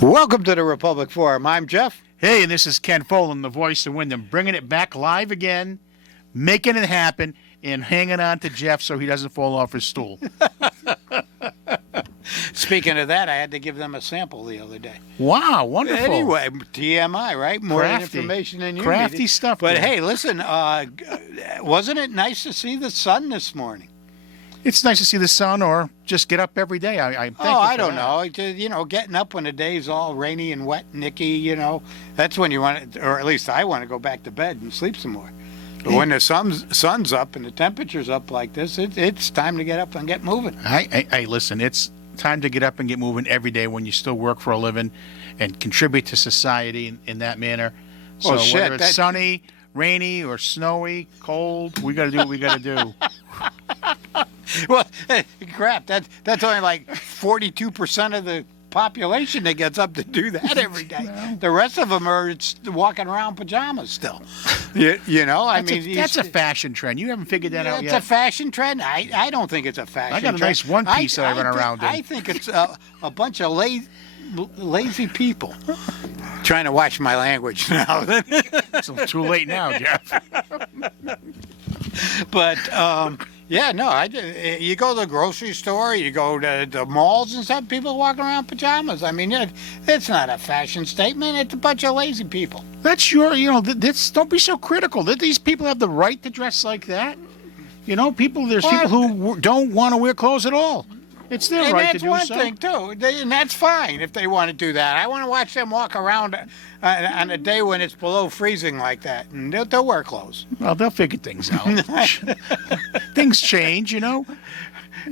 Welcome to the Republic Forum. I'm Jeff. Hey, and this is Ken Folan, the voice of Wyndham, bringing it back live again, making it happen, and hanging on to Jeff so he doesn't fall off his stool. Speaking of that, I had to give them a sample the other day. Wow, wonderful. Anyway, TMI, right? More Crafty. information than you Crafty needed. stuff. But there. hey, listen, wasn't it nice to see the sun this morning? It's nice to see the sun or just get up every day. I'm thankful I for don't that. know. It just, getting up when the day's all rainy and wet and icky, that's when you want to, or at least I want to go back to bed and sleep some more. But when the sun's up and the temperature's up like this, it's time to get up and get moving. Hey, listen, it's time to get up and get moving every day when you still work for a living and contribute to society in that manner. So Well, shit, whether it's sunny, rainy, or snowy, cold, we got to do what we got to do. Well, crap, that's only like 42% of the population that gets up to do that every day. The rest of them are walking around pajamas still. That's a fashion trend. You haven't figured that out It's yet. a fashion trend. I don't think it's a fashion I trend. got a nice one piece that I run around in. I think it's a bunch of lazy people. Trying to watch my language now. It's too late now, Jeff. But you go to the grocery store, you go to the malls and stuff, people walking around pajamas. I mean, it's not a fashion statement. It's a bunch of lazy people. That's don't be so critical. These people have the right to dress like that. There's people who don't want to wear clothes at all. It's their right to do so. And that's one thing, too. And that's fine if they want to do that. I want to watch them walk around on a day when it's below freezing like that. And they'll wear clothes. Well, they'll figure things out. Things change,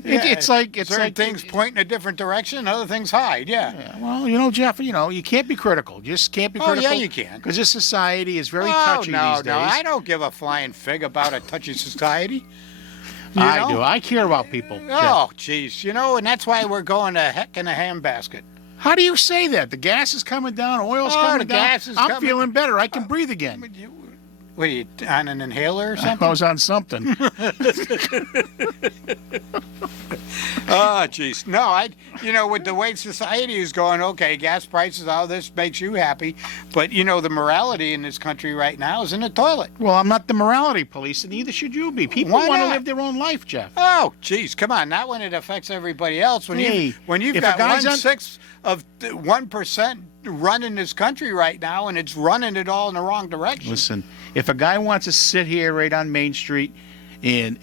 It's like certain things point in a different direction, other things hide. Yeah. Well, Jeff, you can't be critical. You just can't be critical. Oh, yeah, you can. Because this society is very touchy these days. No, I don't give a flying fig about a touchy society. I do. I care about people. Oh, jeez. And that's why we're going to heck in a handbasket. How do you say that? The gas is coming down, oil's coming the down. gas is I'm coming. Feeling better. I can breathe again. What are you, on an inhaler or something? I was on something. Oh, jeez. No, with the way society is going, okay, gas prices, all this makes you happy. But, the morality in this country right now is in the toilet. Well, I'm not the morality police, and neither should you be. People Why want to not? live their own life, Jeff. Oh, jeez, come on. Not when it affects everybody else. When you've if got a guy's 1/6 of 1% running this country right now, and it's running it all in the wrong direction. Listen, if a guy wants to sit here right on Main Street and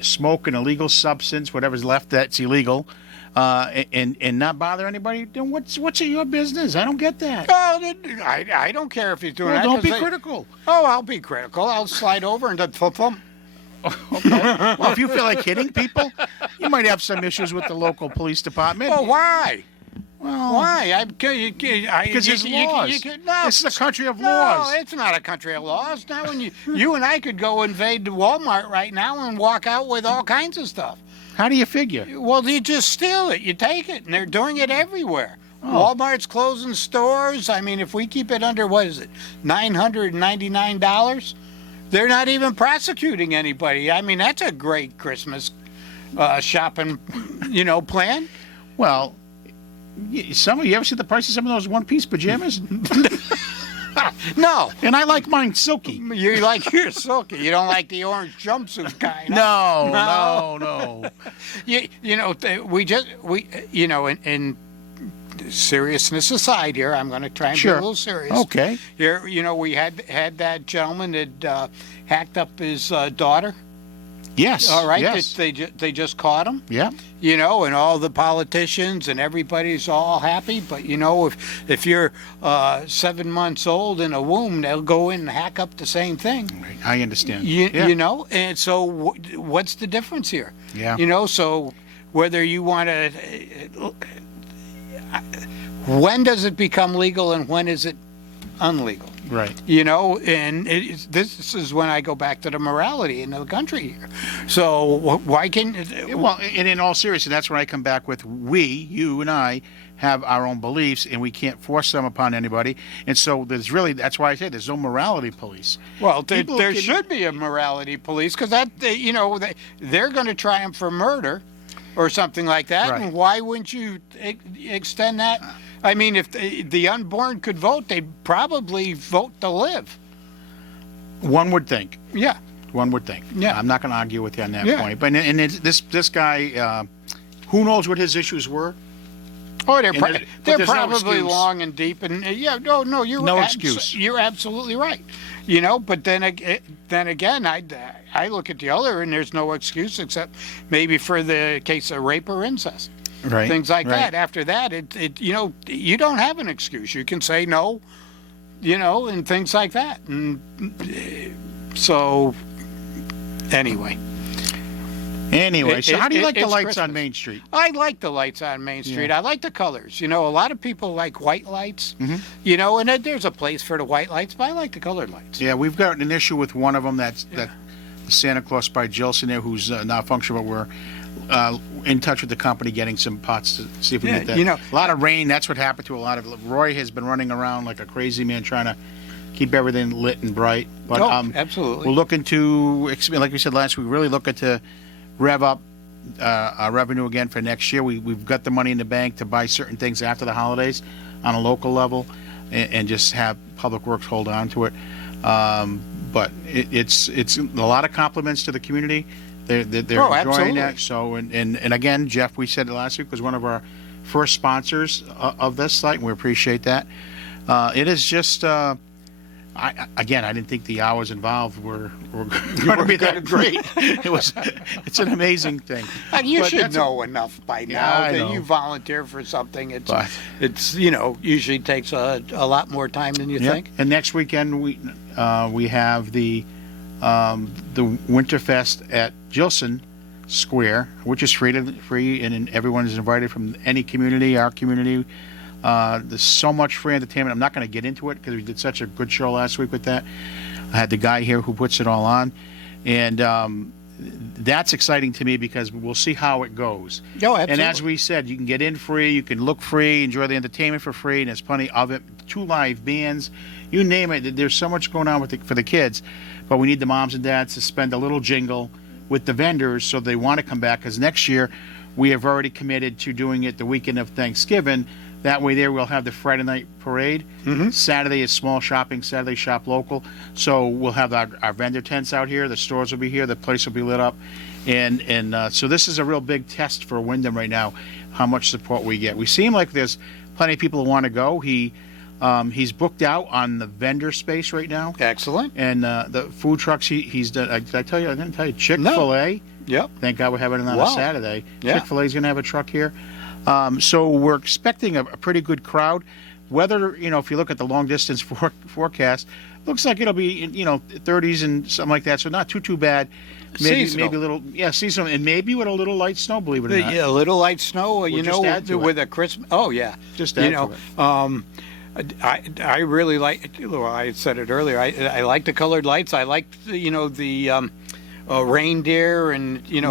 smoke an illegal substance, whatever's left that's illegal, and not bother anybody, then what's your business? I don't get that. Oh, I don't care if he's doing that. Don't be critical. Oh, I'll be critical. I'll slide over and then thump. Okay. Well, if you feel like hitting people, you might have some issues with the local police department. Well, why? Well, Why? because there's laws. No, This is a country of no, laws. it's not a country of laws. Now, when you and I could go invade the Walmart right now and walk out with all kinds of stuff. How do you figure? Well, you just steal it. You take it, and they're doing it everywhere. Oh. Walmart's closing stores. I mean, if we keep it under, what is it, $999, they're not even prosecuting anybody. I mean, that's a great Christmas shopping, plan. Well, you ever see the price of some of those one-piece pajamas? No. And I like mine silky. You like your silky. You don't like the orange jumpsuit kind. No. In seriousness aside here, I'm going to try and be a little serious. Okay. Here, we had that gentleman that hacked up his daughter. Yes. All right. Yes. They just caught him. Yeah. And all the politicians and everybody's all happy. But if you're 7 months old in a womb, they'll go in and hack up the same thing. I understand. And so what's the difference here? Yeah. So whether you want to, when does it become legal and when is it unlegal? Right. And this is when I go back to the morality in the country here. So why can't? Well, and in all seriousness, that's when I come back with you and I have our own beliefs, and we can't force them upon anybody. And so that's why I say there's no morality police. Well, there should be a morality police because they're going to try him for murder or something like that. Right. And why wouldn't you extend that I mean, if the unborn could vote, they'd probably vote to live. One would think. Yeah. One would think. Yeah. I'm not going to argue with you on that Yeah. point. But this guy, who knows what his issues were? Oh, they're, And there- but they're there's no probably excuse. long and deep, and no, you're No excuse. You're absolutely right. But then again, I look at the other, and there's no excuse except maybe for the case of rape or incest, Right. things like right. that. After that, you don't have an excuse. You can say no, and things like that. And so, anyway. Anyway, so how do you like the it's lights on Christmas. Main Street? I like the lights on Main Street. Yeah. I like the colors. A lot of people like white lights, Mm-hmm. and there's a place for the white lights, but I like the colored lights. Yeah, we've got an issue with one of them. That the Santa Claus by Jilson there, who's not functional. But we're in touch with the company, getting some pots to see if we can Yeah, get that. A lot of rain. That's what happened to a lot of. Roy has been running around like a crazy man trying to keep everything lit and bright. But Absolutely. we're looking to, like we said last week, really looking to rev up our revenue again for next year. We've got the money in the bank to buy certain things after the holidays on a local level, and just have Public Works hold on to it. But it's a lot of compliments to the community. They're enjoying absolutely. that. So and again, Jeff, we said it last week, was one of our first sponsors of this site, and we appreciate that. It is just. I didn't think the hours involved were going to be that great. It's an amazing thing. And you But should that's know enough by Yeah, now I that know. you volunteer for something. But- It's usually takes a lot more time than you Yep. think. And next weekend we have the Winterfest at Gilson Square, which is free, and everyone is invited from any community, our community. There's so much free entertainment. I'm not going to get into it because we did such a good show last week with that. I had the guy here who puts it all on, and that's exciting to me because we'll see how it goes. Oh, And absolutely. as we said, you can get in free, you can look free, enjoy the entertainment for free, and there's plenty of it. 2 live bands, you name it. There's so much going on for the kids, but we need the moms and dads to spend a little jingle with the vendors so they want to come back, because next year we have already committed to doing it the weekend of Thanksgiving. That way there we'll have the Friday night parade. Saturday is small shopping, Saturday shop local. So we'll have our vendor tents out here, the stores will be here, the place will be lit up. And so this is a real big test for Wyndham right now, how much support we get. We seem like there's plenty of people who want to go. He's booked out on the vendor space right now. Excellent. And the food trucks he's done, did I tell you? I didn't tell you. Chick-fil-A. Yep. Thank God we're having it on Wow. a Saturday. Yeah. Chick-fil-A is going to have a truck here. So we're expecting a pretty good crowd. Weather, if you look at the long distance forecast, looks like it'll be 30s and something like that. So not too bad. Seasonal. Maybe a little, seasonal, and maybe with a little light snow. Believe it or not. A little light snow, just add to with a Christmas. Oh yeah. Just add to it. I really like. Well, I said it earlier. I like the colored lights. I like the reindeer and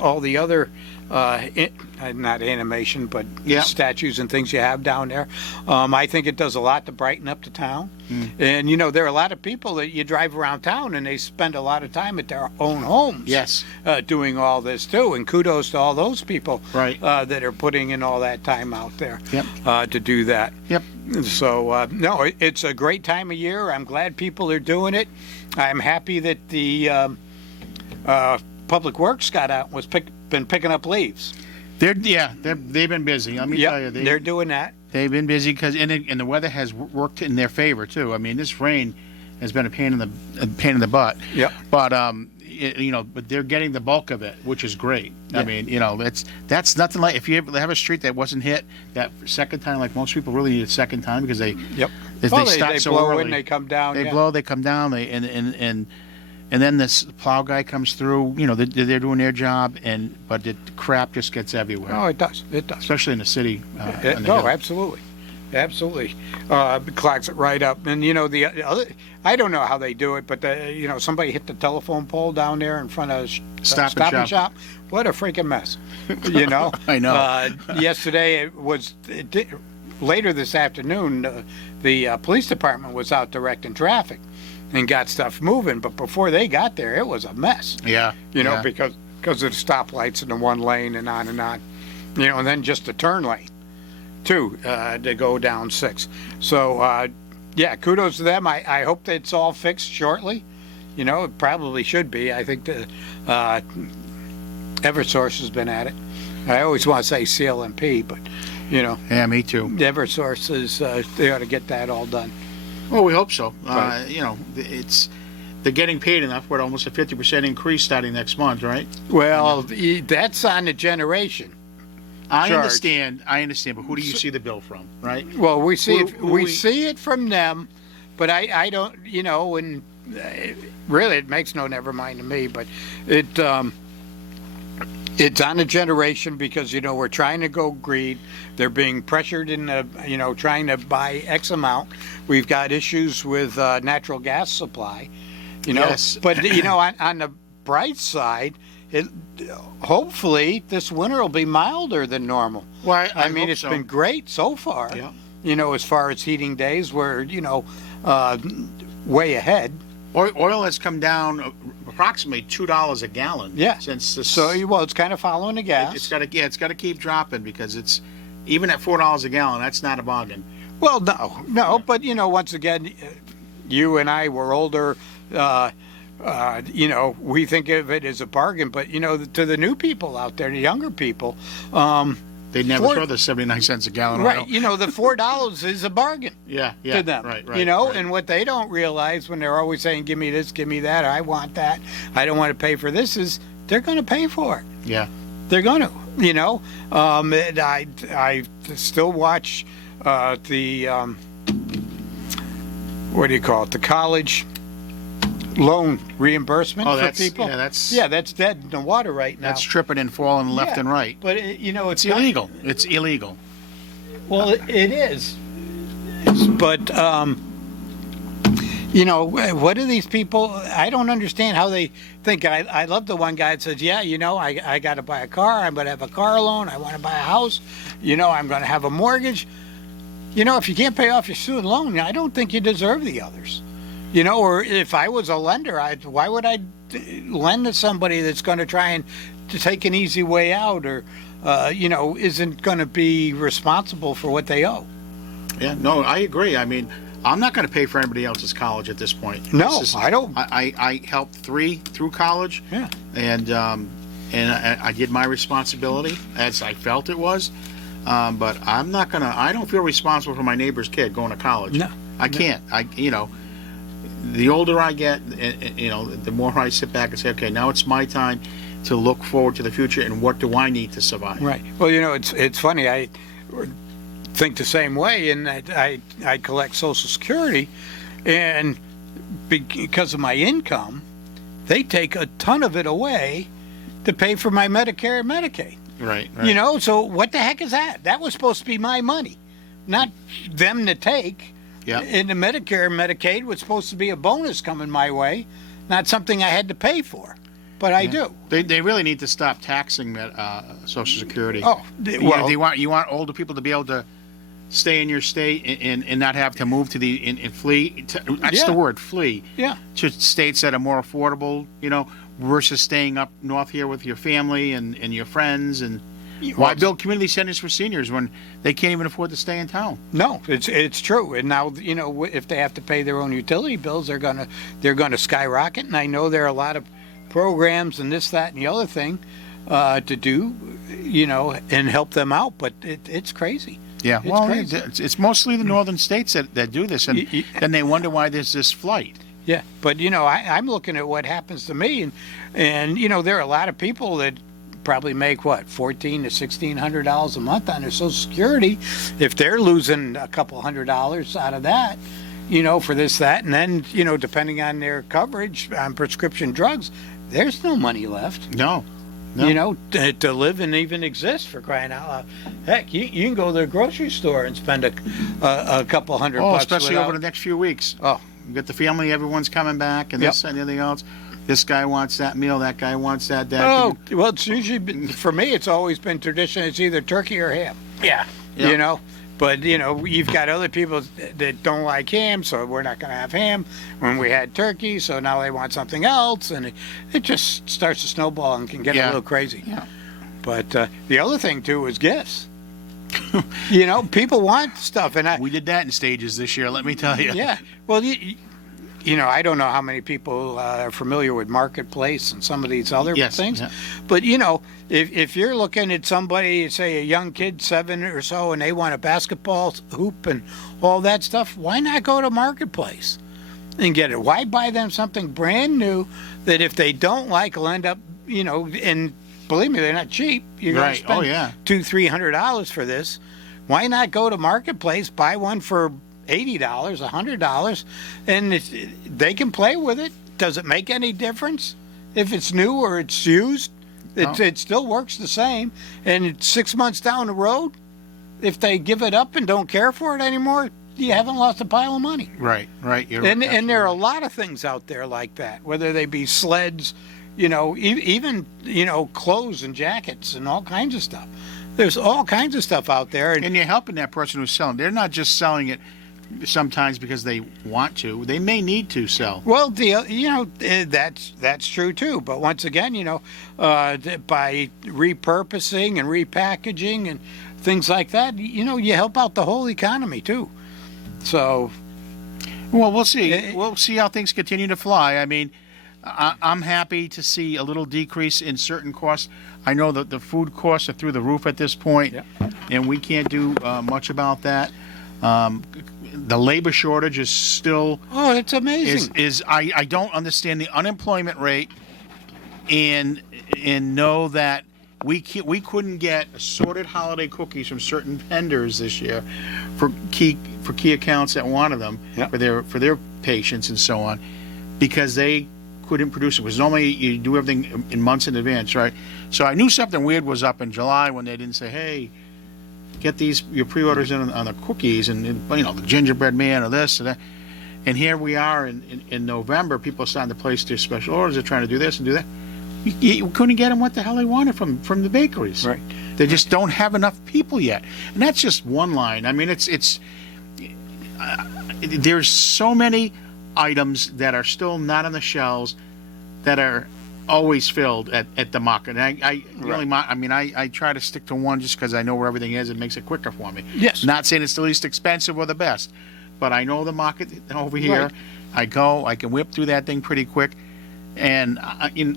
all the other not animation, but Yeah. statues and things you have down there. I think it does a lot to brighten up the town. And there are a lot of people that you drive around town and they spend a lot of time at their own homes. Yes. Doing all this too, and kudos to all those people Right. that are putting in all that time out there Yep. to do that. Yep. So no, it's a great time of year. I'm glad people are doing it. I'm happy that the Public Works got out and been picking up leaves. They've been busy. Let me tell you, They're doing that. they've been busy because and the weather has worked in their favor too. I mean, this rain has been a pain in the butt. Yep. But but they're getting the bulk of it, which is great. Yeah. I mean, that's nothing like if you have a street that wasn't hit that second time, like most people really need a second time because they Yep. they Well, start they so blow early. in, they come down. They yeah. blow, they come down, and then this plow guy comes through. They're doing their job, but the crap just gets everywhere, Oh, it does. It does. especially in the city. on the No, hill. absolutely. Absolutely. Clogs it right up. And, the other, I don't know how they do it, but, somebody hit the telephone pole down there in front of Stop and Shop. What a freaking mess. I know. Yesterday, later this afternoon, the police department was out directing traffic and got stuff moving. But before they got there, it was a mess. Yeah. Yeah. Because of the stoplights in the one lane and on, and then just the turn lane. too, to go down 6. So, yeah, kudos to them. I hope that it's all fixed shortly. You know, it probably should be. I think the Eversource has been at it. I always want to say CLMP, but, you know, Yeah, me too. Eversource is, they ought to get that all done. Well, we hope so. Right. You know, they're getting paid enough. What, almost a 50% increase starting next month, right? Well, that's on the generation. I Charge. understand, but who do you see the bill from, right? Well, we see it. Who We we- see it from them, but I don't. You know, and really, it makes no never mind to me. But it's on a generation because you know we're trying to go green. They're being pressured in the trying to buy X amount. We've got issues with natural gas supply. You know, Yes. but you know on the bright side. Hopefully this winter will be milder than normal. Well, I mean, hope it's so. been great so far. Yeah. You know, as far as heating days, we're way ahead. Oil has come down approximately $2 a gallon. Yeah. Since this. So well, it's kind of following the gas. It's got to keep dropping because it's even at $4 a gallon. That's not a bargain. Well, no, but you know, once again, you and I were older. You know, we think of it as a bargain, but you know, to the new people out there, the younger people, They never Four- throw the 79 cents a gallon right? oil. You know, the $4 is a bargain. Yeah. To them, Right. you know, right. and what they don't realize when they're always saying, "Give me this, give me that, I want that, I don't want to pay for this," is they're going to pay for it. Yeah. They're going to, you know. And I still watch the what do you call it? The college loan reimbursement Oh, for that's people. that's That's dead in the water right now. that's tripping and falling left Yeah, and right. But you know, It's illegal. It's illegal. Well, it is. But, you know, what do these people, I don't understand how they think. I love the one guy that says, yeah, you know, I got to buy a car. I'm going to have a car loan. I want to buy a house. You know, I'm going to have a mortgage. You know, if you can't pay off your student loan, I don't think you deserve the others. You know, or if I was a lender, why would I lend to somebody that's going to try and to take an easy way out or, you know, isn't going to be responsible for what they owe? Yeah. No, I agree. I mean, I'm not going to pay for anybody else's college at this point. No, This is- I don't. I helped 3 through college. Yeah. And I did my responsibility as I felt it was. But I'm not gonna. I don't feel responsible for my neighbor's kid going to college. No. I can't. You know, the older I get, you know, the more I sit back and say, okay, now it's my time to look forward to the future and what do I need to survive. Right. Well, you know, it's funny. I think the same way, and I collect Social Security, and because of my income, they take a ton of it away to pay for my Medicare and Medicaid. Right. You know, so what the heck is that? That was supposed to be my money, not them to take. Yeah. And the Medicare and Medicaid was supposed to be a bonus coming my way, not something I had to pay for. But I do. They really need to stop taxing Social Security. Oh, well, you want older people to be able to stay in your state and not have to move to and flee. That's Yeah. the word, flee. yeah. To states that are more affordable, you know, versus staying up north here with your family and your friends. And why build community centers for seniors when they can't even afford to stay in town? No, it's true. And now, you know, if they have to pay their own utility bills, they're gonna skyrocket. And I know there are a lot of programs and this, that, and the other thing to do, you know, and help them out. But it's crazy. Yeah, It's well, crazy. it's mostly the northern states that do this, and then they wonder why there's this flight. Yeah, but you know, I'm looking at what happens to me, and you know, there are a lot of people that probably make what $1,400 to $1,600 a month on their Social Security. If they're losing a couple $100 out of that, you know, for this, that, and then you know, depending on their coverage on prescription drugs, there's no money left. No. You know, to live and even exist, for crying out loud. Heck, you can go to the grocery store and spend a couple $100 Oh, bucks. especially without- over the next few weeks. Oh, You got the family, everyone's coming back, and this and everything else. This guy wants that meal, that guy wants that. oh, well, it's usually been, for me. It's always been tradition. It's either turkey or ham. Yeah. You know, but you know, you've got other people that don't like ham, so we're not going to have ham when we had turkey. So now they want something else, and it just starts to snowball and can get a Yeah. little crazy. Yeah. But the other thing too is gifts. You know, people want stuff, and We did that in stages this year, let me tell you. yeah. Well, you know, I don't know how many people are familiar with Marketplace and some of these other Yes, things, yeah. but you know, if you're looking at somebody, say a young kid, 7 or so, and they want a basketball hoop and all that stuff, why not go to Marketplace and get it? Why buy them something brand new that if they don't like will end up, you know, and believe me, they're not cheap. You're going Right. to spend Oh, yeah. $200-300 for this. Why not go to Marketplace, buy one for $80, $100, and they can play with it? Does it make any difference if it's new or it's used? It still works the same. And it's 6 months down the road, if they give it up and don't care for it anymore, you haven't lost a pile of money. Right. You're And there are a absolutely lot of things out there like that, whether they be sleds, you know, even, you know, clothes and jackets and all kinds of stuff. There's all kinds of stuff out there. right. And you're helping that person who's selling. They're not just selling it sometimes because they want to. They may need to sell. Well, you know, that's true too. But once again, you know, by repurposing and repackaging and things like that, you know, you help out the whole economy too. So, Well, we'll see. We'll see how things continue to fly. I mean, I'm happy to see a little decrease in certain costs. I know that the food costs are through the roof at this point, Yeah. and we can't do much about that. The labor shortage is still oh, it's amazing. I don't understand the unemployment rate, and know that we couldn't get assorted holiday cookies from certain vendors this year for key accounts that wanted them Yeah. for their patients and so on, because they couldn't produce it. Because normally you do everything in months in advance, right? So I knew something weird was up in July when they didn't say, hey, get your pre-orders in on the cookies and you know, the gingerbread man or this or that. And here we are in November, people are starting to place their special orders. They're trying to do this and do that. You couldn't get them what the hell they wanted from the bakeries. Right. They just don't have enough people yet. And that's just one line. I mean, there's so many items that are still not on the shelves that are always filled at the market. And I try to stick to one just because I know where everything is. It makes it quicker for me. Yes. Not saying it's the least expensive or the best, but I know the market over here. Right. I can whip through that thing pretty quick. And you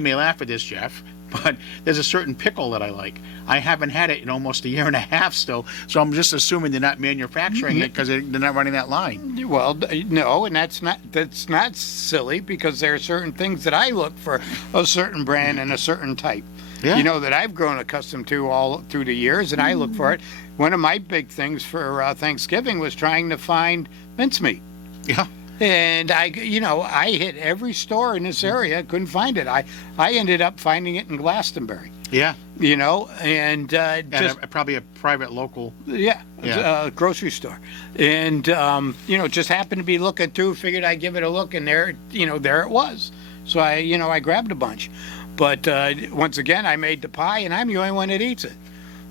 may laugh at this, Jeff, but there's a certain pickle that I like. I haven't had it in almost a year and a half still, so I'm just assuming they're not manufacturing it because they're not running that line. Well, no, and that's not silly, because there are certain things that I look for a certain brand and a certain type. Yeah. You know, that I've grown accustomed to all through the years, and I look for it. One of my big things for Thanksgiving was trying to find mincemeat. Yeah. And I hit every store in this area, couldn't find it. I ended up finding it in Glastonbury. Yeah. You know, and just Probably a private local. yeah, Yeah. a grocery store, and you know, just happened to be looking through. Figured I'd give it a look, and there it was. So I grabbed a bunch, but once again, I made the pie, and I'm the only one that eats it.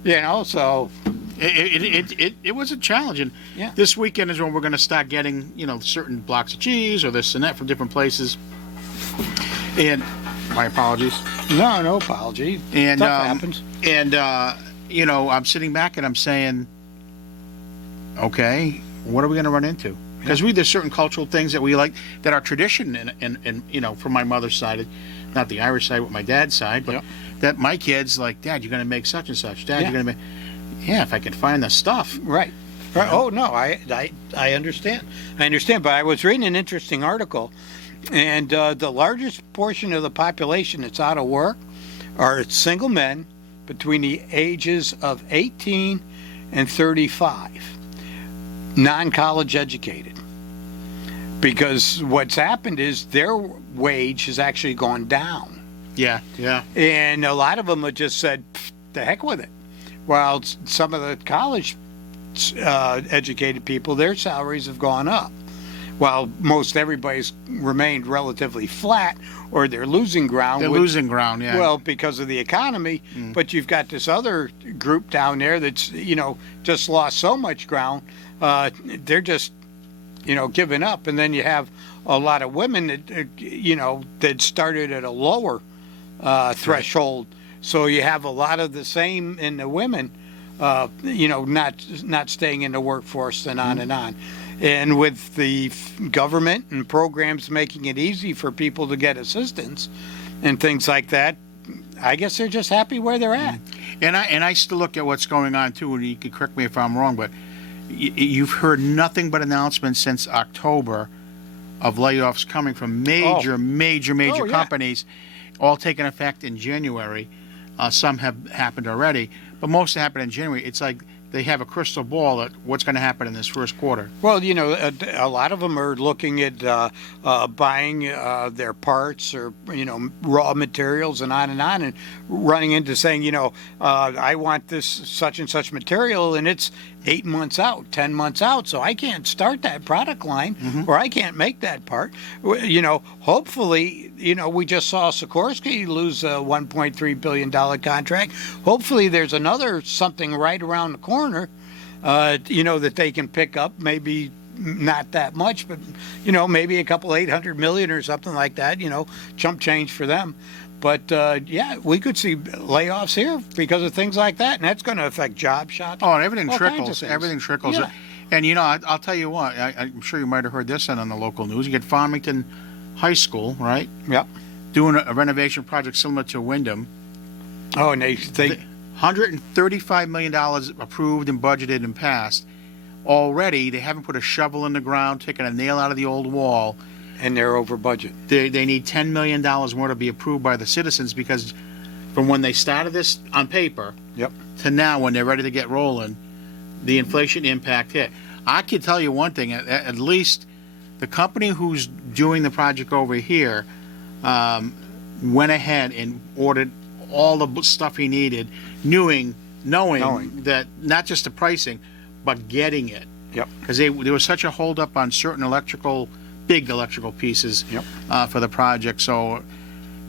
You know, so It was a challenge, and Yeah. this weekend is when we're going to start getting certain blocks of cheese or this and that from different places. And my apologies. no apology. And Stuff happens. And I'm sitting back and I'm saying, okay, what are we going to run into? Because there's certain cultural things that we like that are tradition, and from my mother's side, not the Irish side, but my dad's side, but Yep. that my kids like, Dad, you're going to make such and such. Dad, Yeah. you're going to make. Yeah, if I can find the stuff. Right. Right. Oh no, I understand. I understand. But I was reading an interesting article, and the largest portion of the population that's out of work are single men between the ages of 18 and 35, non-college educated. Because what's happened is their wage has actually gone down, Yeah, yeah. and a lot of them have just said, "The heck with it." While some of the college educated people, their salaries have gone up, while most everybody's remained relatively flat, or they're losing ground. They're losing ground, yeah. Well, because of the economy, but you've got this other group down there that's just lost so much ground. They're just giving up, and then you have a lot of women that that started at a lower threshold. So you have a lot of the same in the women not staying in the workforce and on and on. And with the government and programs making it easy for people to get assistance and things like that, I guess they're just happy where they're at. And I still look at what's going on too, and you can correct me if I'm wrong, but you've heard nothing but announcements since October of layoffs coming from major Yeah. companies, all taking effect in January. Some have happened already, but most happened in January. It's like they have a crystal ball at what's going to happen in this first quarter. Well, a lot of them are looking at buying their parts or, raw materials and on, and running into saying, I want this such and such material, and it's 8 months out, 10 months out, so I can't start that product line or I can't make that part. Hopefully, we just saw Sikorsky lose a $1.3 billion contract. Hopefully there's another something right around the corner, that they can pick up, maybe not that much, but, maybe a couple 800 million or something like that, chump change for them. But, we could see layoffs here because of things like that, and that's going to affect job shops. Oh, and everything all kinds of trickles. things. Everything trickles. Yeah. And, I'll tell you what, I'm sure you might have heard this on the local news. You get Farmington High School, right, Yep. doing a renovation project similar to Wyndham. Oh, and they $135 million approved and budgeted and passed. Already, they haven't put a shovel in the ground, taken a nail out of the old wall. and they're over budget. They need $10 million more to be approved by the citizens, because from when they started this on paper Yep. to now when they're ready to get rolling, the inflation impact hit. I can tell you one thing, at least the company who's doing the project over here went ahead and ordered all the stuff he needed, knowing that not just the pricing, but getting it. Yep. Because there was such a holdup on certain big electrical pieces Yep. for the project. So,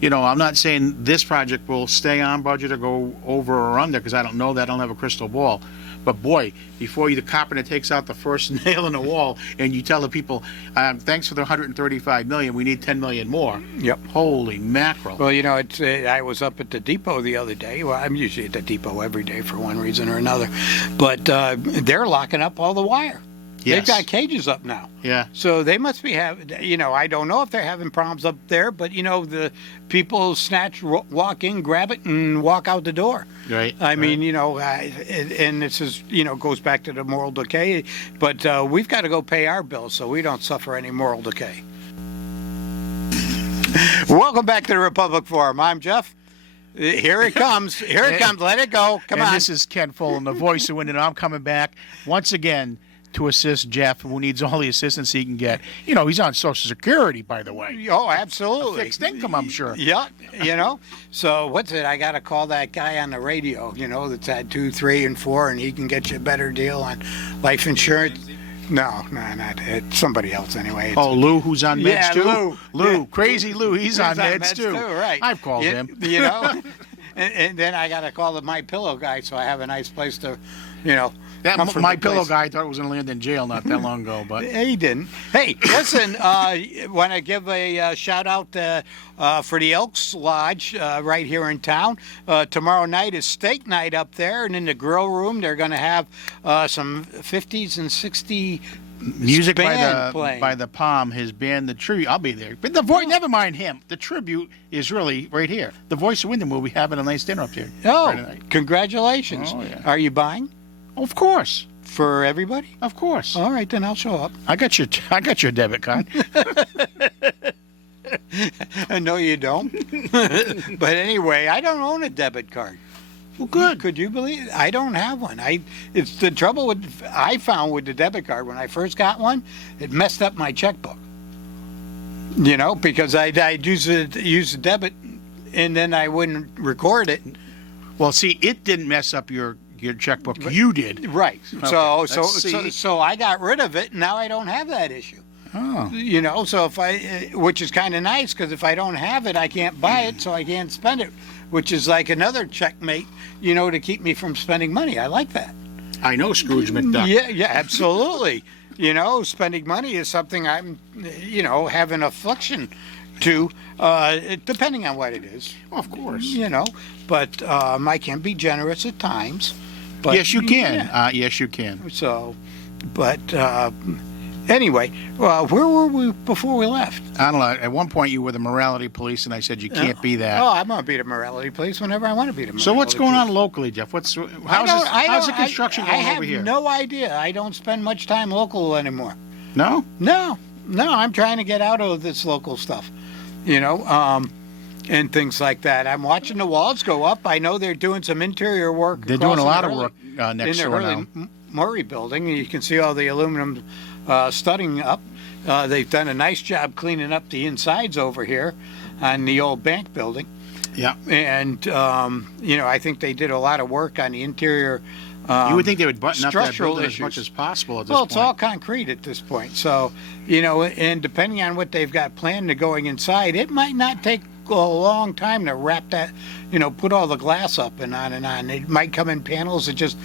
I'm not saying this project will stay on budget or go over or under, because I don't know that. I don't have a crystal ball. But boy, before the carpenter takes out the first nail in the wall and you tell the people, thanks for the $135 million, we need $10 million more. Yep. Holy mackerel. Well, I was up at the depot the other day. Well, I'm usually at the depot every day for one reason or another. But they're locking up all the wire. Yes. They've got cages up now. Yeah. So they must be having, I don't know if they're having problems up there, but, the people walk in, grab it, and walk out the door. Right. I mean, and this is, goes back to the moral decay, but we've got to go pay our bills so we don't suffer any moral decay. Welcome back to the Republic Forum. I'm Jeff. Here it comes. Here it comes. Let it go. Come and on. This is Ken Fullen, the voice of Wyndham. I'm coming back once again to assist Jeff, who needs all the assistance he can get. He's on Social Security, by the way. Oh, absolutely. Fixed income, I'm sure. Yeah, So what's it? I got to call that guy on the radio, that's had 2, 3, and 4, and he can get you a better deal on life insurance. No, not it. Somebody else anyway. Oh, Lou, who's on meds Yeah, too? Lou. Lou, crazy Lou, he's on meds too. Right. I've called him. And then I got to call the My Pillow guy, so I have a nice place to, That comfort My the Pillow place. guy, I thought was going to land in jail not that long ago, but He didn't. Hey, listen, want to give a shout out for the Elks Lodge right here in town. Tomorrow night is steak night up there, and in the grill room they're going to have some 50s and 60s music band playing. by the Palm, his band, the tribute. I'll be there. But the voice, never mind him. The tribute is really right here. The Voice of Wyndham will be having a nice dinner up here. Friday Oh, night. congratulations. Oh, yeah. Are you buying Of course. for everybody? Of course. All right, then I'll show up. I got your debit card. No, you don't. But anyway, I don't own a debit card. Well, good. Could you believe it? I don't have one. It's the trouble I found with the debit card when I first got one. It messed up my checkbook. Because I'd use the debit, and then I wouldn't record it. Well, see, it didn't mess up your checkbook. You did. Right. Okay, let's see. So I got rid of it, and now I don't have that issue. Oh. So which is kind of nice, because if I don't have it, I can't buy it, so I can't spend it, which is like another checkmate, to keep me from spending money. I like that. I know Scrooge McDuck. Yeah, absolutely. Spending money is something I'm, have an affliction to, depending on what it is. Of course. But I can be generous at times. But, Yes, you can. yeah. Yes, you can. So, but anyway, where were we before we left? I don't know. At one point, you were the morality police, and I said you can't be that. Oh, I'm gonna be the morality police whenever I want to be the morality. So what's going on police. locally, Jeff? How's the construction I going have over here? no idea. I don't spend much time local anymore. No? No, I'm trying to get out of this local stuff, and things like that. I'm watching the walls go up. I know they're doing some interior work. They're doing a lot of across work in next the door Hurley now. Murray building. You can see all the aluminum studding up. They've done a nice job cleaning up the insides over here on the old bank building. Yeah. And, I think they did a lot of work on the interior. You would think they would button up that structural building as issues. much as possible at this Well, point. it's all concrete at this point. So, and depending on what they've got planned to going inside, it might not take a long time to wrap that, put all the glass up and on and on. It might come in panels that just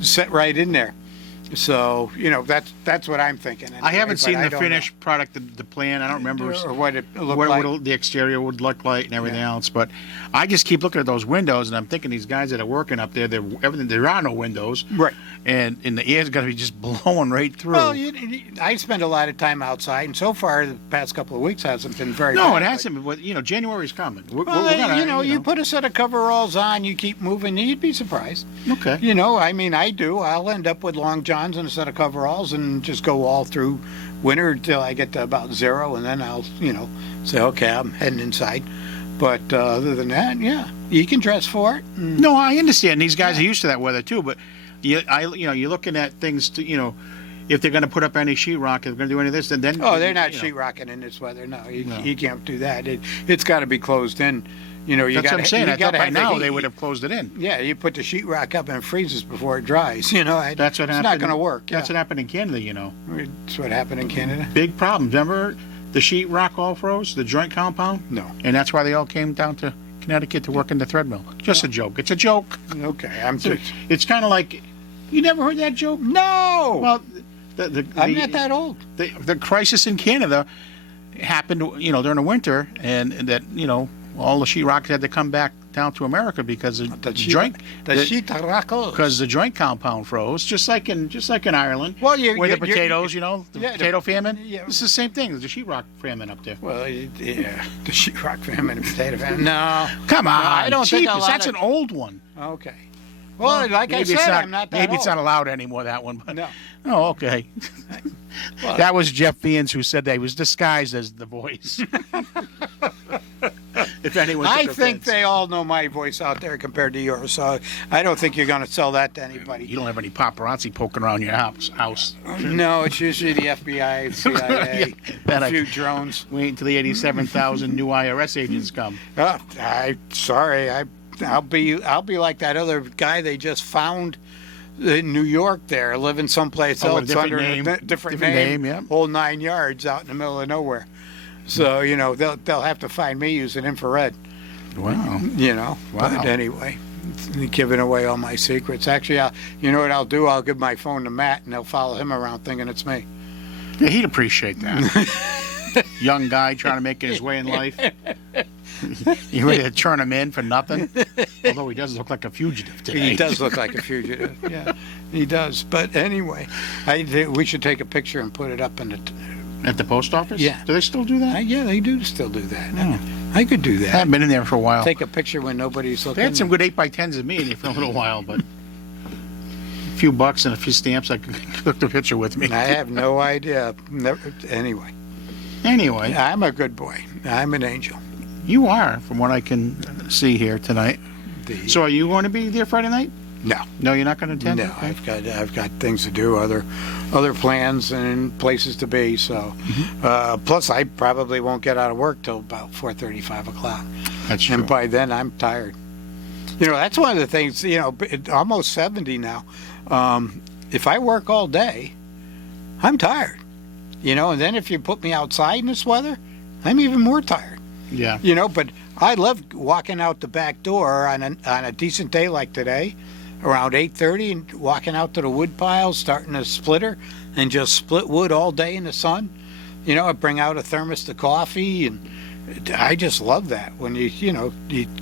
set right in there. So, that's what I'm thinking. I haven't but seen I the don't finished product, the plan. I don't remember know. Or what it looked what like. the exterior would look like and everything Yeah. else. But I just keep looking at those windows, and I'm thinking these guys that are working up there, there are no windows. Right. And the air's got to be just blowing right through. Well, I spend a lot of time outside, and so far the past couple of weeks hasn't been very no, bad, it hasn't. But January's coming. We're Well, gonna, you put a set of coveralls on, you keep moving, you'd be surprised. Okay. I do. I'll end up with long johns and a set of coveralls and just go all through winter until I get to about 0, and then I'll, say, okay, I'm heading inside. But other than that, yeah, you can dress for it. No, I understand. These guys Yeah. are used to that weather too. But you're looking at things to, if they're going to put up any sheetrock, if they're going to do any of this, then Oh, they're not you know. sheetrocking in this weather. No, No. you can't do that. It's got to be closed in. You That's gotta, what I'm saying. you I thought gotta by have the now heat. they would have closed it in. Yeah, you put the sheetrock up and it freezes before it dries. That's what It's happened. not going to work. That's yeah. what happened in Canada. That's what happened in Canada. Big problem. Remember the sheetrock all froze, the joint compound, No. and that's why they all came down to Connecticut to work in the thread mill. Just a joke. It's a joke. Okay, I'm just. It's kind of like, you never heard that joke? No. Well, I'm not that old. the crisis in Canada happened, during the winter, and that, all the sheetrock had to come back down to America because of The joint, sheetrock. because the joint compound froze, just like in Ireland. Well, where the potatoes, the yeah, the- potato famine. yeah. It's the same thing. There's a sheetrock famine up there. Well, yeah, the sheetrock famine and potato famine. No. Come on, I don't think a jeepers, lot that's of- an old one. Okay. Well, like I Maybe said, it's not, I'm not that maybe old. it's not allowed anymore, that one. But, No. Oh, okay. Well- That was Jeff Fiends who said that he was disguised as the voice. If anyone I took think offense. they all know my voice out there compared to yours, so I don't think you're going to sell that to anybody. You don't have any paparazzi poking around your house. No, it's usually the FBI, CIA, That a I- few drones. Wait until the 87,000 new IRS agents come. I'll be like that other guy they just found in New York there, living someplace Oh, a else different under name. a different Different name, name, yeah. whole 9 yards out in the middle of nowhere. So, they'll have to find me using infrared, Wow. Wow. Wow. But anyway, giving away all my secrets. Actually, you know what I'll do? I'll give my phone to Matt and they'll follow him around thinking it's me. Yeah, he'd appreciate that. Young guy trying to make his way in life. You ready to turn him in for nothing? Although he does look like a fugitive today. He does look like a fugitive. Yeah, he does. But anyway, we should take a picture and put it up in the. At the post office? Yeah. Do they still do that? Yeah, they do still do that. Oh. I could do I that. haven't been in there for a while. Take a picture when nobody's looking. They had some good 8x10s of me in there for a little while, but a few bucks and a few stamps, I could took the picture with me. I have no idea. Never, anyway, Anyway, I'm a good boy. I'm an angel. you are, from what I can see here tonight. So are you going to be there Friday night? No, No, you're not going to attend? no. Okay. I've got things to do, other plans and places to be. So, plus I probably won't get out of work till about 4:30, 5 o'clock. That's true. And by then, I'm tired. That's one of the things, almost 70 now. If I work all day, I'm tired. And then if you put me outside in this weather, I'm even more tired. Yeah. But I love walking out the back door on a decent day like today, around 8:30, and walking out to the wood pile, starting a splitter, and just split wood all day in the sun. I bring out a thermos of coffee, and I just love that when you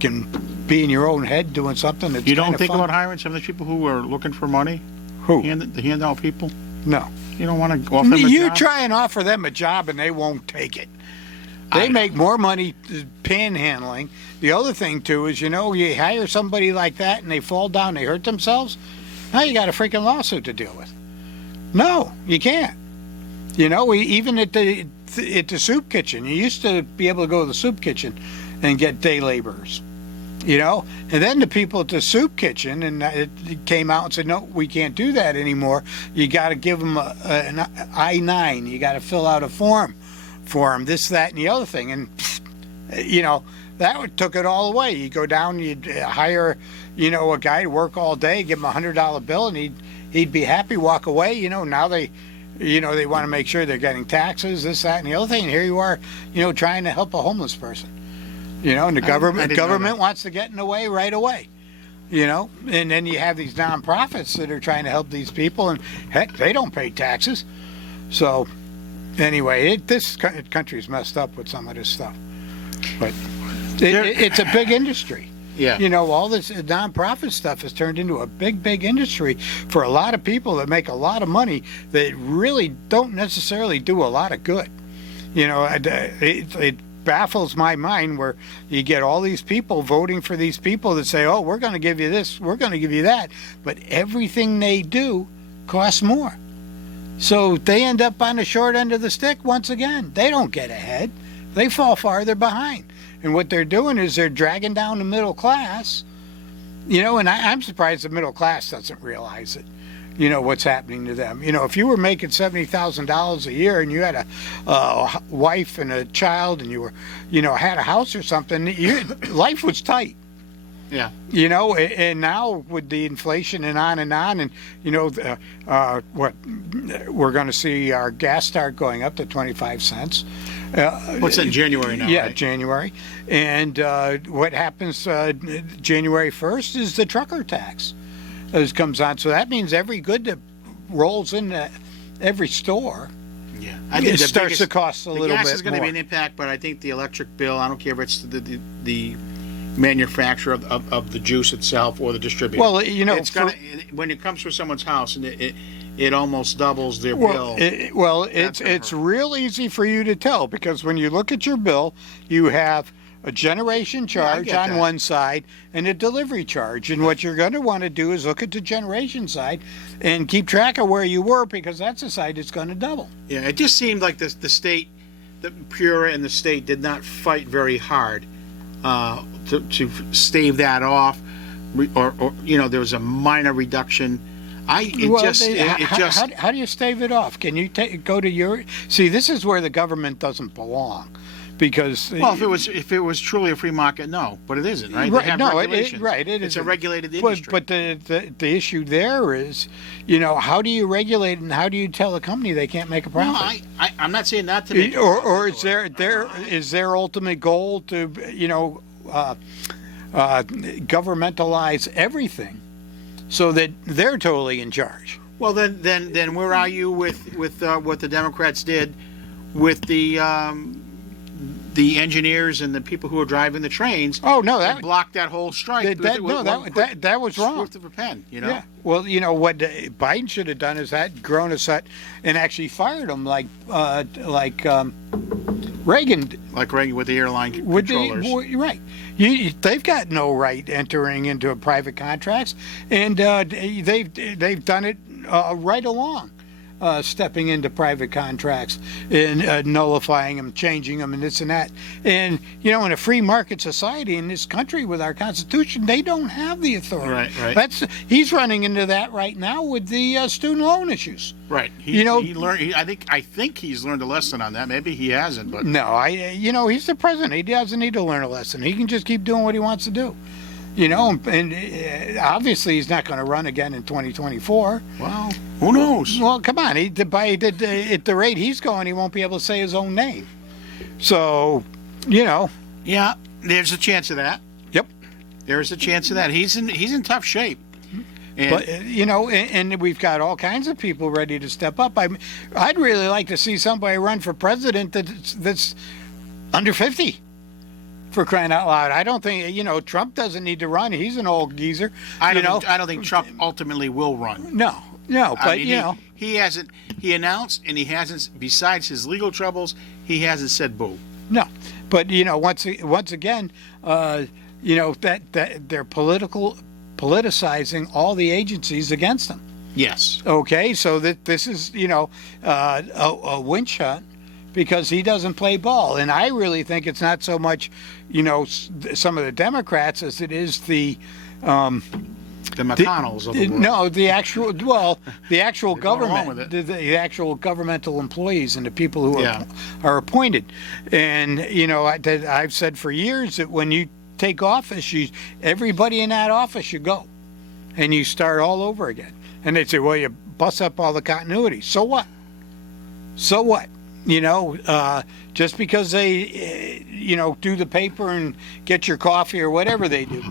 can be in your own head doing something that's You don't kinda think fun. about hiring some of the people who are looking for money? Who? The handout people? No. You don't want to offer them a You job? try and offer them a job and they won't take it. They make more money panhandling. The other thing too is, you hire somebody like that and they fall down, they hurt themselves. Now you got a freaking lawsuit to deal with. No, you can't. Even at the soup kitchen, you used to be able to go to the soup kitchen and get day laborers. And then the people at the soup kitchen and it came out and said, no, we can't do that anymore. You got to give them an I-9. You got to fill out a form for them, this, that, and the other thing. And, that took it all away. You go down, you'd hire, a guy to work all day, give him $100 bill, and he'd be happy, walk away. Now they want to make sure they're getting taxes, this, that, and the other thing. And here you are, trying to help a homeless person. And the government wants to get in the way right away. And then you have these nonprofits that are trying to help these people, and heck, they don't pay taxes. So, anyway, this country's messed up with some of this stuff. But it's a big industry. Yeah. All this nonprofit stuff has turned into a big industry for a lot of people that make a lot of money that really don't necessarily do a lot of good. It baffles my mind where you get all these people voting for these people that say, oh, we're going to give you this, we're going to give you that, but everything they do costs more. So they end up on the short end of the stick once again. They don't get ahead. They fall farther behind. And what they're doing is they're dragging down the middle class, and I'm surprised the middle class doesn't realize it. What's happening to them. If you were making $70,000 a year and you had a wife and a child and you were, had a house or something, life was tight. Yeah. And now with the inflation and on, and what we're going to see our gas start going up to 25 cents. What's that in January now? Yeah, right? January. And what happens January 1st is the trucker tax. As comes on, so that means every good that rolls into every store, I think it starts to cost a little bit more. The gas is going to be an impact, but I think the electric bill, I don't care if it's the manufacturer of the juice itself or the distributor. Well, when it comes from someone's house, and it almost doubles their bill. It's real easy for you to tell because when you look at your bill, you have a generation charge on one side and a delivery charge. And what you're going to want to do is look at the generation side and keep track of where you were because that's the side that's going to double. Yeah, it just seemed like the state, the Pura and the state did not fight very hard to stave that off, or there was a minor reduction. How do you stave it off? Can you go to your... See, this is where the government doesn't belong. Because if it was truly a free market, no, but it isn't, right? Right, they have no, regulations. It's a regulated industry. But the issue there is, how do you regulate and how do you tell a company they can't make a profit? No, I'm not saying not to make. Or is their ultimate goal to governmentalize everything, so that they're totally in charge? Well, then where are you with what the Democrats did with the engineers and the people who are driving the trains? Oh no, that blocked that whole strike. That was wrong. Swift of a pen, Yeah. Well, what Biden should have done is grown a set and actually fired them like Reagan did. Like Reagan with the airline controllers. Right. They've got no right entering into private contracts, and they've done it right along. Stepping into private contracts and nullifying them, changing them, and this and that. And, in a free market society in this country with our Constitution, they don't have the authority. Right. He's running into that right now with the student loan issues. Right. He learned. I think he's learned a lesson on that. Maybe he hasn't, but no. He's the president. He doesn't need to learn a lesson. He can just keep doing what he wants to do. And obviously he's not going to run again in 2024. Well, who knows? Well, come on. At the rate he's going, he won't be able to say his own name. So, Yeah, there's a chance of that. Yep. There's a chance of that. He's in tough shape. And, but and we've got all kinds of people ready to step up. I'd really like to see somebody run for president that's under 50. for crying out loud. I don't think, Trump doesn't need to run. He's an old geezer. I don't think Trump ultimately will run. No, but I mean, he hasn't. He announced, and he hasn't. Besides his legal troubles, he hasn't said boo. no. But, once again, that they're politicizing all the agencies against them. Yes. Okay, so that this is, a winch hunt because he doesn't play ball. And I really think it's not so much, some of the Democrats as it is the McConnells of the world. No, the actual along with government, it. the actual governmental employees and the people who Yeah. are appointed. And, I've said for years that when you take office, everybody in that office should go. And you start all over again. And they say, well, you bust up all the continuity. So what? So what? Just because they, do the paper and get your coffee or whatever they do,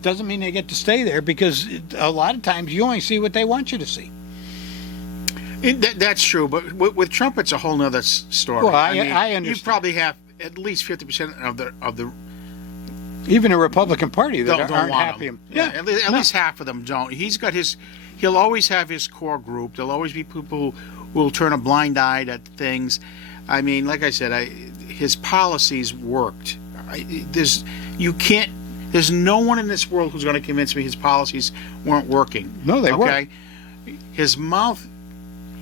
doesn't mean they get to stay there because a lot of times you only see what they want you to see. That's true, but with Trump, it's a whole nother story. Well, I You understand. probably have at least 50% of the Even a Republican Party that don't aren't want happy. him. Yeah, at least half of them don't. He'll always have his core group. There'll always be people who will turn a blind eye at things. I mean, like I said, his policies worked. There's no one in this world who's going to convince me his policies weren't working. No, they weren't. Okay, his mouth,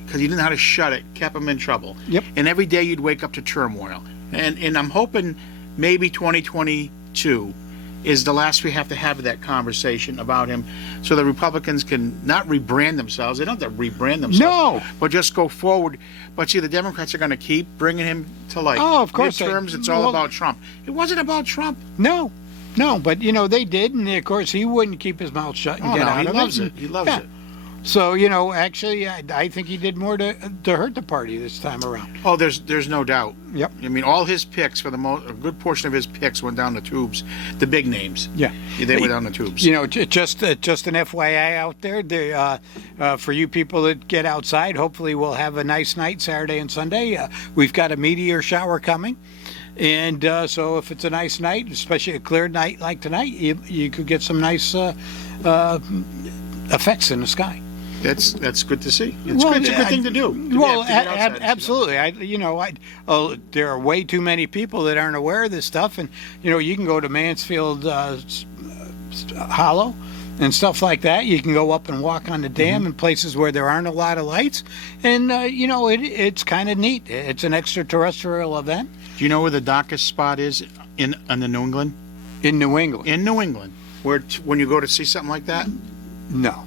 because he didn't know how to shut it, kept him in trouble. Yep. And every day you'd wake up to turmoil. And I'm hoping maybe 2022 is the last we have to have that conversation about him, so the Republicans can not rebrand themselves. They don't have to rebrand themselves. No. But just go forward. But see, the Democrats are going to keep bringing him to light. Oh, of course they- Midterms, it's all well- about Trump. It wasn't about Trump. No, but they did, and of course he wouldn't keep his mouth shut and Oh, get no, out he of loves it. it. He loves Yeah. it. So actually, I think he did more to hurt the party this time around. Oh, there's no doubt. Yep. I mean, all his picks, a good portion of his picks went down the tubes. The big names. Yeah. They went down the tubes. Just an FYI out there, for you people that get outside, hopefully we'll have a nice night Saturday and Sunday. We've got a meteor shower coming. And so if it's a nice night, especially a clear night like tonight, you could get some nice effects in the sky. That's good to see. It's a good thing to do. Well, To get outside. absolutely. There are way too many people that aren't aware of this stuff, and you can go to Mansfield Hollow and stuff like that. You can go up and walk on the dam in places where there aren't a lot of lights, and it's kind of neat. It's an extraterrestrial event Do you know where the darkest spot is in the New England? in New England. In New England, where when you go to see something like that, No.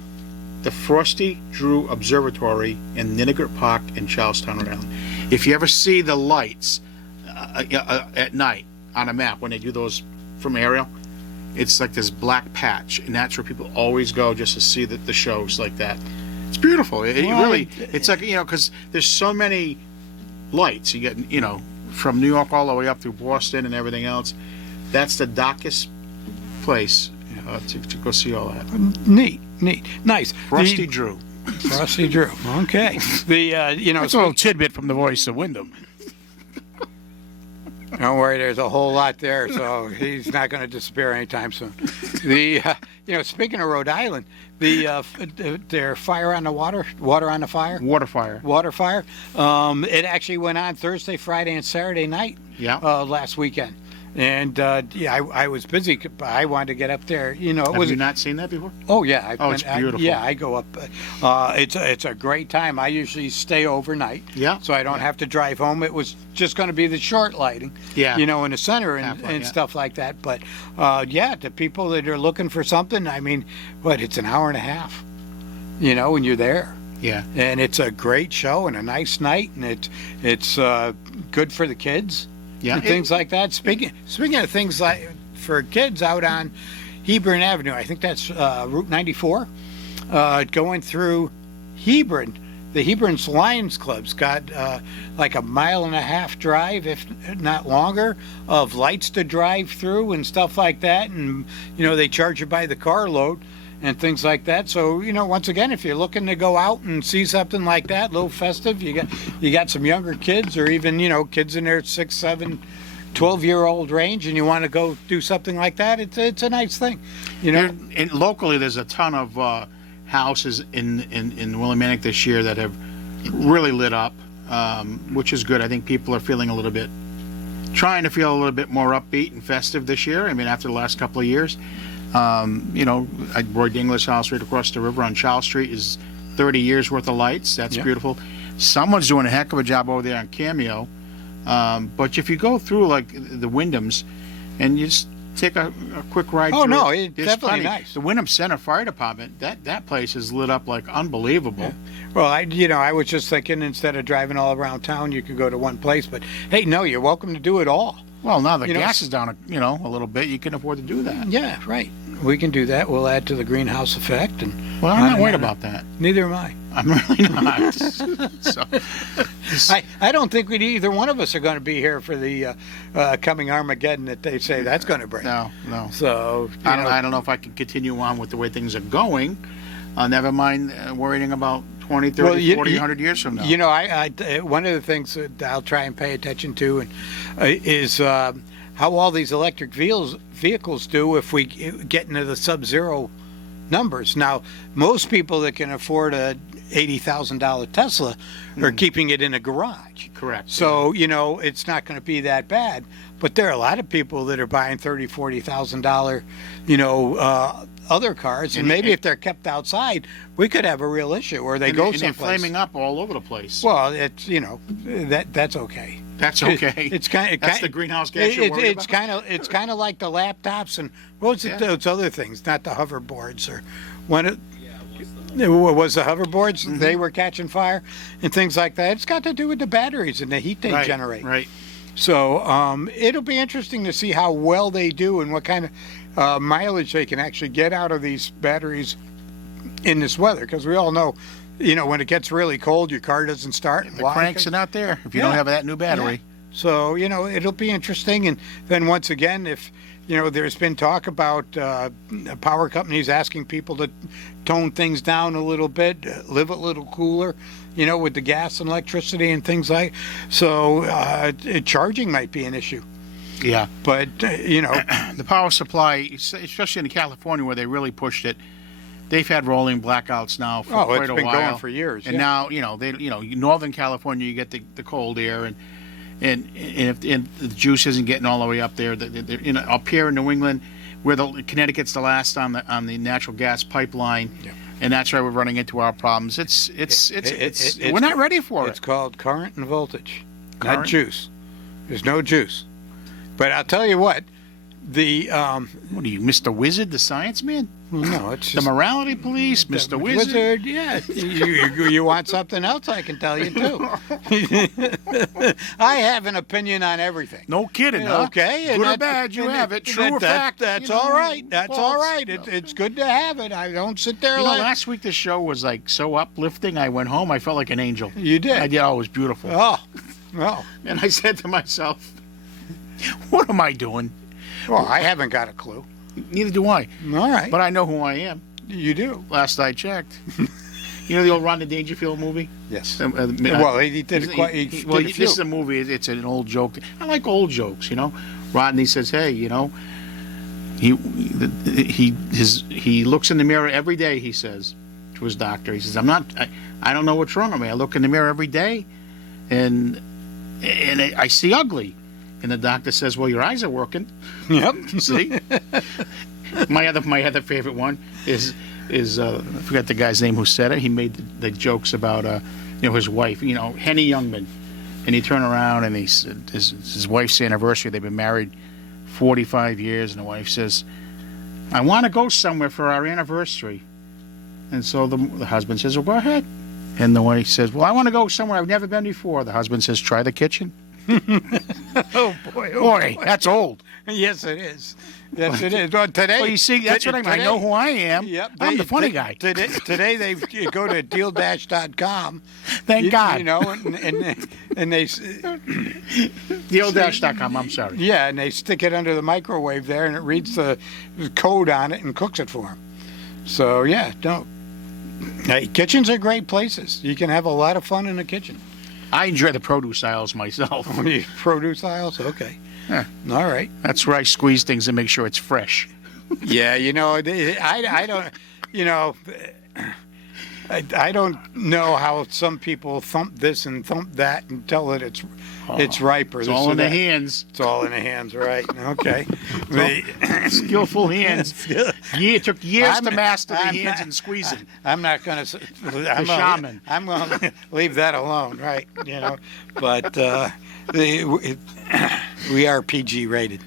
the Frosty Drew Observatory in Ninnegert Park in Charlestown, Rhode Island. If you ever see the lights at night on a map when they do those from aerial, it's like this black patch, and that's where people always go just to see the shows like that. It's beautiful. It's like because there's so many lights. You get from New York all the way up through Boston and everything else. That's the darkest place to go see all that. Neat, nice. Frosty Drew. Frosty Drew. Okay. That's a little tidbit from the voice of Wyndham. Don't worry, there's a whole lot there, so he's not going to disappear anytime soon. Speaking of Rhode Island, their fire on the water on the fire, Water fire. water fire. It actually went on Thursday, Friday, and Saturday night. Yeah. Last weekend, and I was busy. I wanted to get up there. It Have was. you not seen that before? Oh yeah. It's beautiful. I go up. It's a great time. I usually stay overnight. Yeah. So I don't have to drive home. It was just going to be the short lighting. Yeah. In the center and Halfway, yeah. stuff like that. But the people that are looking for something, I mean, it's an hour and a half. When you're there. Yeah. And it's a great show and a nice night, and it's good for the kids. Yeah. And things like that. Speaking of things like for kids out on Hebron Avenue, I think that's Route 94, going through Hebron. The Hebron's Lions Club's got like a mile and a half drive, if not longer, of lights to drive through and stuff like that. And they charge you by the carload and things like that. So once again, if you're looking to go out and see something like that, a little festive, you got some younger kids, or even kids in their 6, 7 12-year-old range and you want to go do something like that, it's a nice thing, you know. And locally, there's a ton of houses in Willimantic this year that have really lit up, which is good. I think people are feeling trying to feel a little bit more upbeat and festive this year. I mean, after the last couple of years, you know, Roy Dingler's house right across the river on Charles Street is 30 years worth of lights. That's beautiful. Someone's doing a heck of a job over there on Cameo. But if you go through like the Wyndhams and you just take a quick ride through, no, it's there's definitely plenty. nice. The Wyndham Center Fire Department, that place is lit up like unbelievable. Well, I was just thinking instead of driving all around town, you could go to one place. But hey, no, you're welcome to do it all. Well, now the You know, gas is down, a little bit. You can afford to do that. Yeah, right. We can do that. We'll add to the greenhouse effect, and Well, I'm not worried about that. neither am I. I'm really not. So, I don't think either one of us are going to be here for the coming Armageddon that they say that's going to bring. no. So I don't know if I can continue on with the way things are going. Never mind worrying about 20, 30, Well, 40, 100 years from now. You know, I one of the things that I'll try and pay attention to and is how all these electric vehicles do if we get into the sub-zero numbers. Now, most people that can afford a $80,000 Tesla are keeping it in a garage. Correct. So, you know, it's not going to be that bad. But there are a lot of people that are buying $30,000, $40,000, you know, other cars. And maybe if they're kept outside, we could have a real issue where they go and they're someplace. flaming up all over the place. Well, it's, you know, that's okay. That's okay. It's kind of That's the greenhouse gas you're worried about? It's kind of like the laptops and what was it? Those other things, not the hoverboards or when it was the hoverboards. They were catching fire and things like that. It's got to do with the batteries and the heat they generate. Right. So it'll be interesting to see how well they do and what kind of mileage they can actually get out of these batteries in this weather. Because we all know, you know, when it gets really cold, your car doesn't start. The cranks are not there if you don't have that new battery. Yeah. So, you know, it'll be interesting. And then once again, if, you know, there's been talk about power companies asking people to tone things down a little bit, live a little cooler, you know, with the gas and electricity and things like. So charging might be an issue. Yeah. But, you know. The power supply, especially in California where they really pushed it, they've had rolling blackouts now for quite a while. It's been going for years. And now, you know, Northern California, you get the cold air, and if the juice isn't getting all the way up there, up here in New England, where Connecticut's the last on the natural gas pipeline, and that's why we're running into our problems. We're not ready for it. It's called current and voltage, Current? not juice. There's no juice. But I'll tell you what, the What are you, Mr. Wizard, the science man? no, it's The just morality police, Mr. Wizard? Yeah, you want something else? I can tell you too. I have an opinion on everything. No kidding, huh? Okay, and Good or that- bad, you and have it. True or fact? That's you know, all right. That's all false. right. It's good to have it. I don't sit there You know, like last week the show was like so uplifting. I went home, I felt like an angel. you did. I did. Oh, it was beautiful. Oh, well, And I said to myself, what am I doing? well, I haven't got a clue. Neither do I. All right, But I know who I am. you do. Last I checked. You know the old Rodney Dangerfield movie? Yes. Well, Well, he did it quite. He did a this few. is a movie. It's an old joke. I like old jokes, you know. Rodney says, "Hey, you know, he looks in the mirror every day." He says to his doctor, "He says, I don't know what's wrong with me. I look in the mirror every day, and I see ugly." And the doctor says, "Well, your eyes are working." Yep. See. My other favorite one is I forgot the guy's name who said it. He made the jokes about his wife, Henny Youngman, and he turned around and he said his wife's anniversary. They've been married 45 years, and the wife says, "I want to go somewhere for our anniversary." And so the husband says, "Well, go ahead." And the wife says, "Well, I want to go somewhere I've never been before." The husband says, "Try the kitchen." Oh boy. Boy, that's old. Yes, it is. Yes, it is. Well, today. Well, you see, that's what I mean. I know who I am. Yep. I'm the funny guy. Today they go to deal-.com. Thank God. You know, and they Deal-.com, I'm sorry. yeah, and they stick it under the microwave there, and it reads the code on it and cooks it for them. So yeah, don't. Hey, kitchens are great places. You can have a lot of fun in a kitchen. I enjoy the produce aisles myself. Produce aisles, okay. Huh. All right. That's where I squeeze things and make sure it's fresh. Yeah, I don't, you know, I don't know how some people thump this and thump that until it's ripe or It's this all or in the that. hands. It's all in the hands, right? Okay. Skillful hands. Yeah, it took years to master the I'm not- hands and squeezing. I'm not going to. shaman. I'm going to leave that alone, right? But we are PG rated.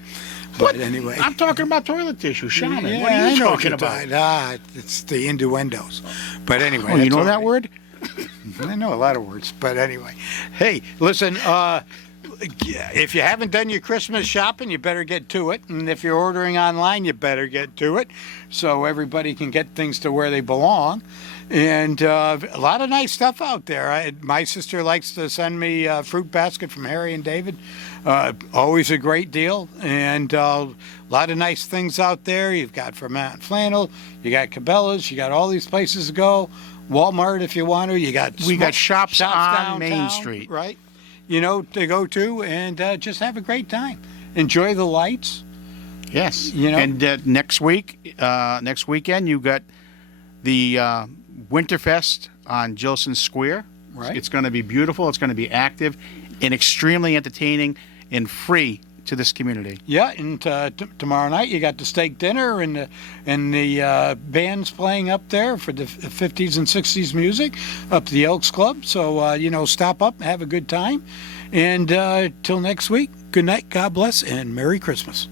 But anyway, I'm talking about toilet tissue, shaman. Yeah, What are I you know talking what you're about? it's the innuendos. But anyway, Oh, you that's know all that right. word? I know a lot of words, but anyway. Hey, listen, if you haven't done your Christmas shopping, you better get to it. And if you're ordering online, you better get to it so everybody can get things to where they belong. And a lot of nice stuff out there. My sister likes to send me a fruit basket from Harry and David. Always a great deal. And a lot of nice things out there. You've got Vermont Flannel, you got Cabela's, you got all these places to go. Walmart if you want to. You got We got shops on downtown, Main Street. right? To go to and just have a great time. Enjoy the lights. Yes. You know- And next weekend, you got the Winterfest on Gilson Square. Right. It's going to be beautiful. It's going to be active and extremely entertaining and free to this community. Yeah, and tomorrow night you got the steak dinner and the bands playing up there for the 50s and 60s music up to the Elks Club. So stop up and have a good time. And till next week, good night, God bless, and Merry Christmas.